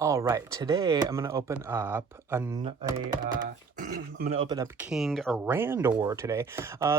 All right, today I'm gonna open up I'm gonna open up King Randor today.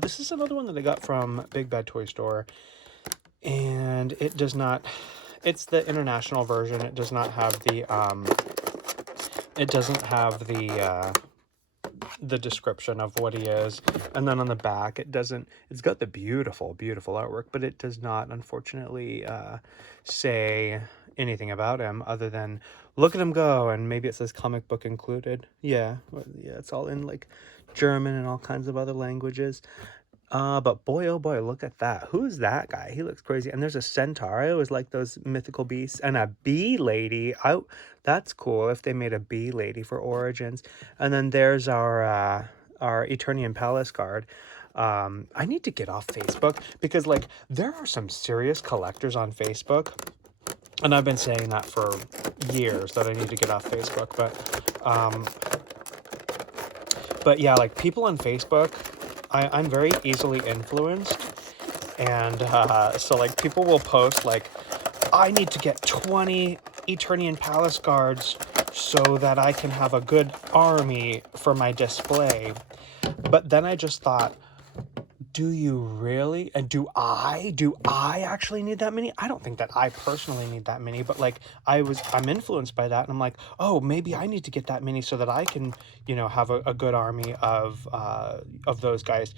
This is another one that I got from Big Bad Toy Store, and it does not. It's the international version. It does not have the It doesn't have the description of what he is, and then on the back it doesn't. It's got the beautiful artwork, but it does not, unfortunately, say anything about him other than look at him go, and maybe it says comic book included. Yeah, it's all in like German and all kinds of other languages. But boy, oh boy, look at that. Who's that guy? He looks crazy. And there's a centaur. I always like those mythical beasts. And a bee lady. That's cool if they made a bee lady for Origins. And then there's our Eternian Palace card. I need to get off Facebook because, like, there are some serious collectors on Facebook. And I've been saying that for years that I need to get off Facebook. But yeah, like, people on Facebook, I'm very easily influenced, and so like people will post like, I need to get 20 Eternian Palace guards so that I can have a good army for my display. But then I just thought, do you really? And do I actually need that many? I don't think that I personally need that many, but like I'm influenced by that, and I'm like, oh, maybe I need to get that many so that I can, have a good army of those guys.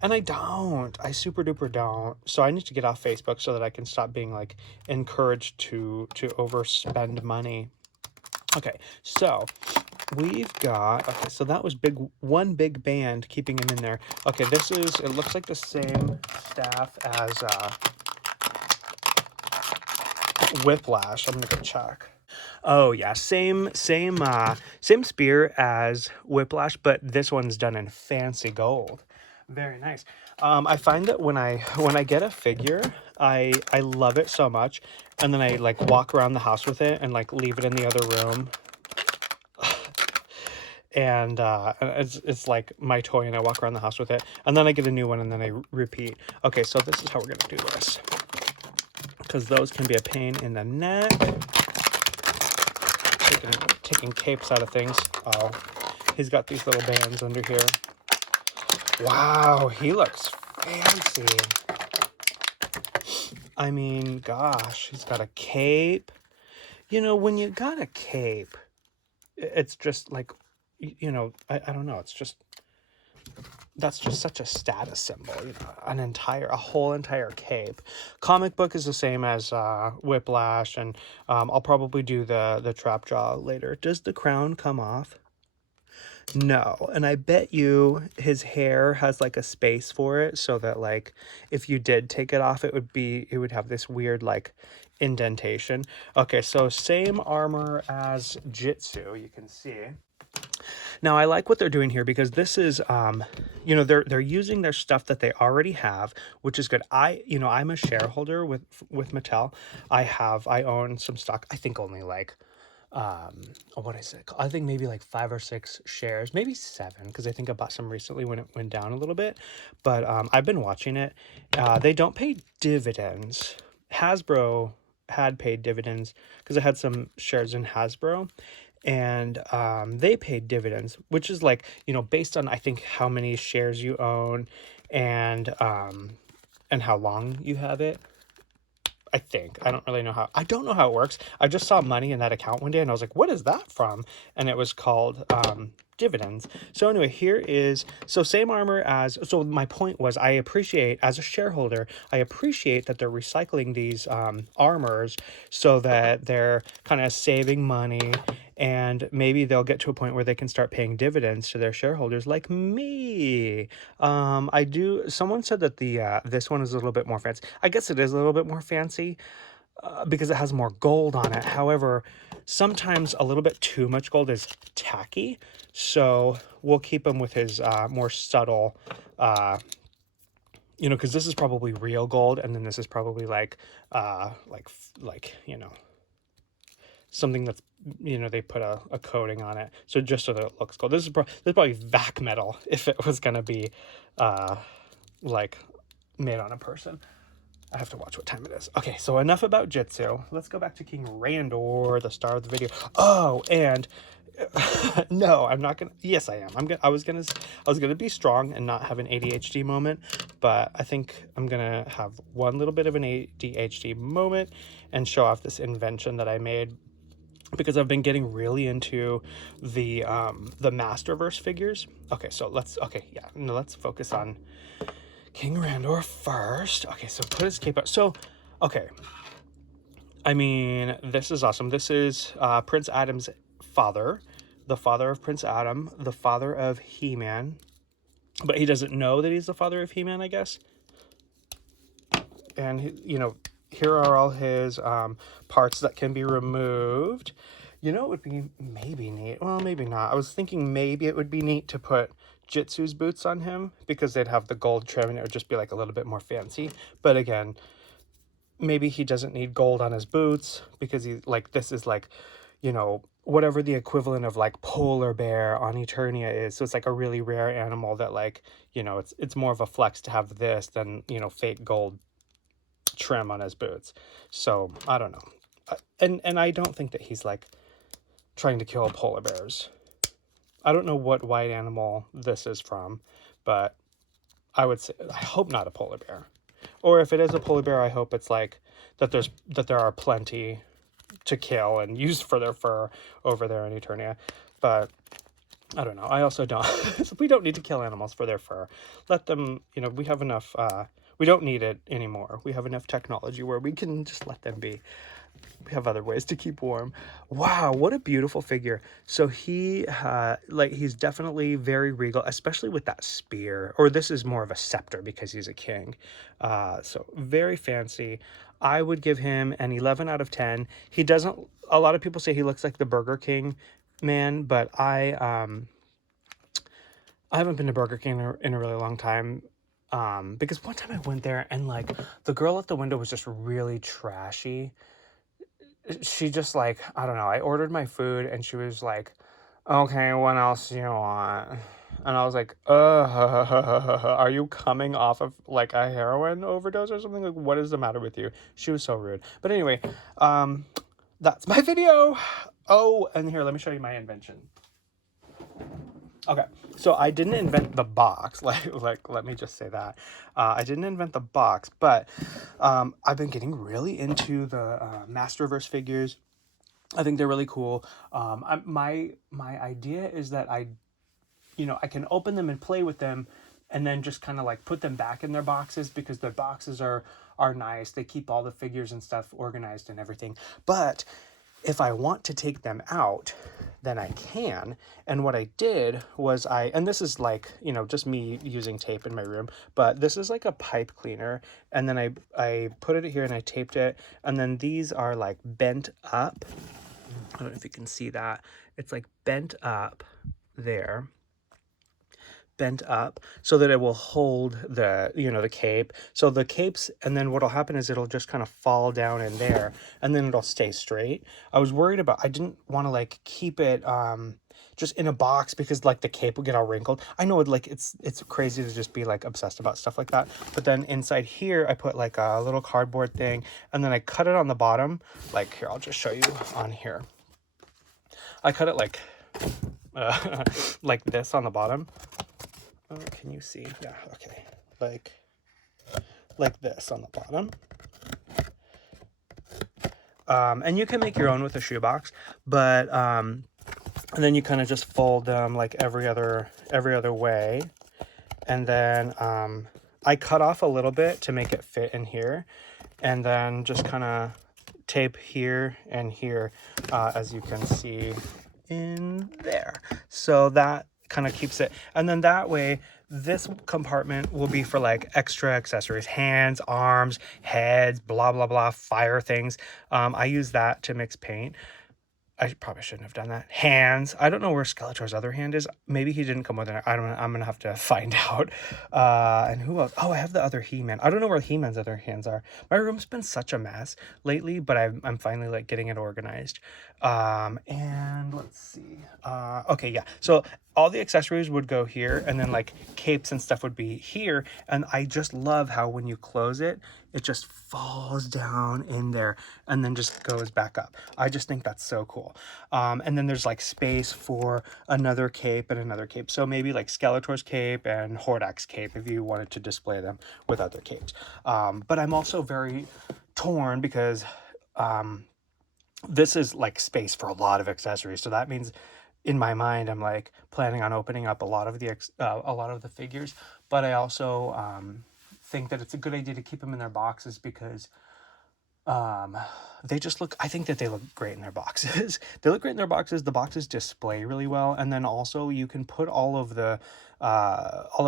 And I don't. I super duper don't. So I need to get off Facebook so that I can stop being like encouraged to overspend money. Okay, so we've got, okay, so that was one big band keeping him in there. Okay, it looks like the same staff as Whiplash. I'm gonna go check. Oh yeah, same spear as Whiplash, but this one's done in fancy gold. Very nice. I find that when I get a figure, I love it so much, and then I like walk around the house with it and like leave it in the other room, and it's like my toy, and I walk around the house with it, and then I get a new one, and then I repeat. Okay, so this is how we're gonna do this, because those can be a pain in the neck. Taking capes out of things. Oh, he's got these little bands under here. Wow, he looks fancy. I mean, gosh, he's got a cape. When you got a cape, it's just like, I don't know. That's just such a status symbol, a whole entire cape. Comic book is the same as Whiplash, and I'll probably do the trap jaw later. Does the crown come off? No, and I bet you his hair has like a space for it, so that like if you did take it off, it would have this weird like indentation. Okay, so same armor as Jitsu, you can see. Now I like what they're doing here because this is they're using their stuff that they already have, which is good. I'm a shareholder with Mattel. I own some stock. I think only like what is it? I think maybe like 5 or 6 shares, maybe 7, because I think I bought some recently when it went down a little bit. But I've been watching it. They don't pay dividends. Hasbro had paid dividends because I had some shares in Hasbro, and they paid dividends, which is like, based on I think how many shares you own, and how long you have it. I think. I don't really know how. I don't know how it works. I just saw money in that account one day, and I was like, what is that from? And it was called dividends. So anyway, same armor as, so my point was, I appreciate, as a shareholder, I appreciate that they're recycling these armors so that they're kind of saving money, and maybe they'll get to a point where they can start paying dividends to their shareholders like me. Someone said that this one is a little bit more fancy. I guess it is a little bit more fancy because it has more gold on it. However, sometimes a little bit too much gold is tacky, so we'll keep him with his more subtle, because this is probably real gold, and then this is probably like something that's, they put a coating on it, so just so that it looks gold. This is probably vac metal if it was gonna be like made on a person. I have to watch what time it is. Okay, so enough about Jitsu. Let's go back to King Randor, the star of the video. Oh, and no, I'm not gonna. Yes, I am. I was gonna be strong and not have an ADHD moment, but I think I'm gonna have one little bit of an ADHD moment and show off this invention that I made, because I've been getting really into the Masterverse figures. Okay, so let's focus on King Randor first. Okay, so put his cape up. So, okay. I mean, this is awesome. This is Prince Adam's father, the father of Prince Adam, the father of He-Man. But he doesn't know that he's the father of He-Man, I guess. And, you know, here are all his parts that can be removed. You know, it would be maybe neat. Well, maybe not. I was thinking maybe it would be neat to put Jitsu's boots on him, because they'd have the gold trim and it would just be like a little bit more fancy. But again, maybe he doesn't need gold on his boots, because he, like, this is like, you know, whatever the equivalent of like polar bear on Eternia is. So it's like a really rare animal that, like, you know, it's more of a flex to have this than, you know, fake gold trim on his boots. So I don't know. And I don't think that he's like trying to kill polar bears. I don't know what white animal this is from, but I would say, I hope not a polar bear. Or if it is a polar bear, I hope it's like that there are plenty to kill and use for their fur over there in Eternia. But I don't know. I also don't. We don't need to kill animals for their fur. Let them, you know, we have enough. We don't need it anymore. We have enough technology where we can just let them be. We have other ways to keep warm. Wow, what a beautiful figure. So he, he's definitely very regal, especially with that spear. Or this is more of a scepter because he's a king. So very fancy. I would give him an 11 out of 10. He doesn't, a lot of people say he looks like the Burger King man, but I haven't been to Burger King in a really long time. Because one time I went there and like the girl at the window was just really trashy. She just like, I don't know, I ordered my food and she was like, okay, what else do you want? And I was like, are you coming off of like a heroin overdose or something? Like, what is the matter with you? She was so rude. But anyway, that's my video. Oh, and here, let me show you my invention. Okay, so I didn't invent the box, like let me just say that. I didn't invent the box, but I've been getting really into the Masterverse figures. I think they're really cool. My idea is that I can open them and play with them, and then just kind of like put them back in their boxes, because their boxes are nice. They keep all the figures and stuff organized and everything. But if I want to take them out, then I can. And what I did was and this is like, you know, just me using tape in my room, but this is like a pipe cleaner. And then I put it here and I taped it. And then these are like bent up. I don't know if you can see that. It's like bent up there. Bent up so that it will hold the cape. So the capes, and then what'll happen is it'll just kind of fall down in there and then it'll stay straight. I was worried about, I didn't want to like keep it just in a box, because like the cape will get all wrinkled. I know it's crazy to just be like obsessed about stuff like that. But then inside here I put like a little cardboard thing, and then I cut it on the bottom. Like here, I'll just show you on here. I cut it like like this on the bottom. Oh, can you see? Yeah, okay. Like this on the bottom. And you can make your own with a shoebox, but and then you kind of just fold them like every other way. And then I cut off a little bit to make it fit in here, and then just kind of tape here and here, as you can see in there. So that kind of keeps it, and then that way this compartment will be for like extra accessories, hands, arms, heads, blah blah blah, fire things. I use that to mix paint. I probably shouldn't have done that. Hands. I don't know where Skeletor's other hand is. Maybe he didn't come with it. I don't know. I'm going to have to find out. And who else? Oh, I have the other He-Man. I don't know where He-Man's other hands are. My room's been such a mess lately, but I'm finally like getting it organized. And let's see. Okay, yeah. So all the accessories would go here, and then like capes and stuff would be here. And I just love how when you close it, it just falls down in there and then just goes back up. I just think that's so cool. And then there's like space for another cape and another cape. So maybe like Skeletor's cape and Hordak's cape if you wanted to display them with other capes. But I'm also very torn because this is like space for a lot of accessories. So that means in my mind, I'm like planning on opening up a lot of the figures, but I also think that it's a good idea to keep them in their boxes because they just look, I think that they look great in their boxes. They look great in their boxes. The boxes display really well. And then also you can put all of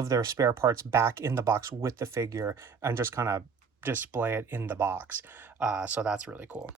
their spare parts back in the box with the figure and just kind of display it in the box. So that's really cool.